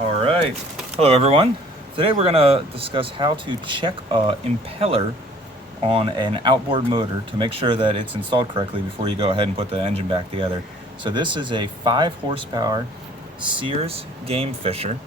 All right. Hello, everyone. Today we're going to discuss how to check a impeller on an outboard motor to make sure that it's installed correctly before you go ahead and put the engine back together. So this is a 5 horsepower Sears Gamefisher.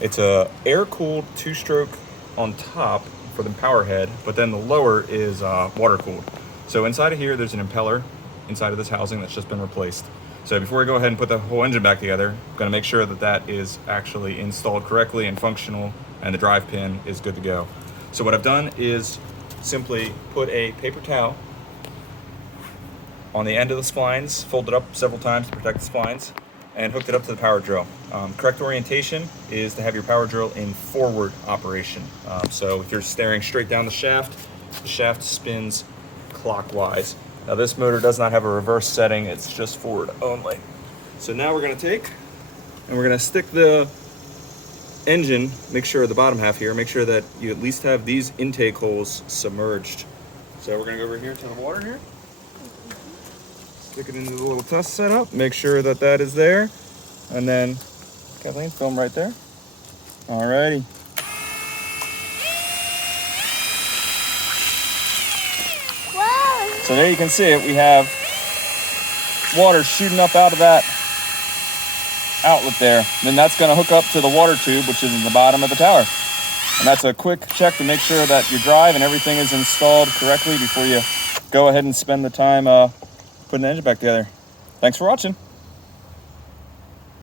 It's a air-cooled 2-stroke on top for the power head, but then the lower is water-cooled. So inside of here, there's an impeller inside of this housing that's just been replaced. So before I go ahead and put the whole engine back together, I'm going to make sure that that is actually installed correctly and functional, and the drive pin is good to go. So what I've done is simply put a paper towel on the end of the splines, folded up several times to protect the splines, and hooked it up to the power drill. Correct orientation is to have your power drill in forward operation. So if you're staring straight down the shaft spins clockwise. Now this motor does not have a reverse setting, it's just forward only. So now we're going to take and we're going to stick the engine, make sure the bottom half here, make sure that you at least have these intake holes submerged. So we're going to go over here to the water here. Stick it into the little test setup, make sure that that is there. And then, Kathleen, film right there. Alrighty. So there you can see it, we have water shooting up out of that outlet there. Then that's going to hook up to the water tube, which is in the bottom of the tower. And that's a quick check to make sure that your drive and everything is installed correctly before you go ahead and spend the time putting the engine back together. Thanks for watching.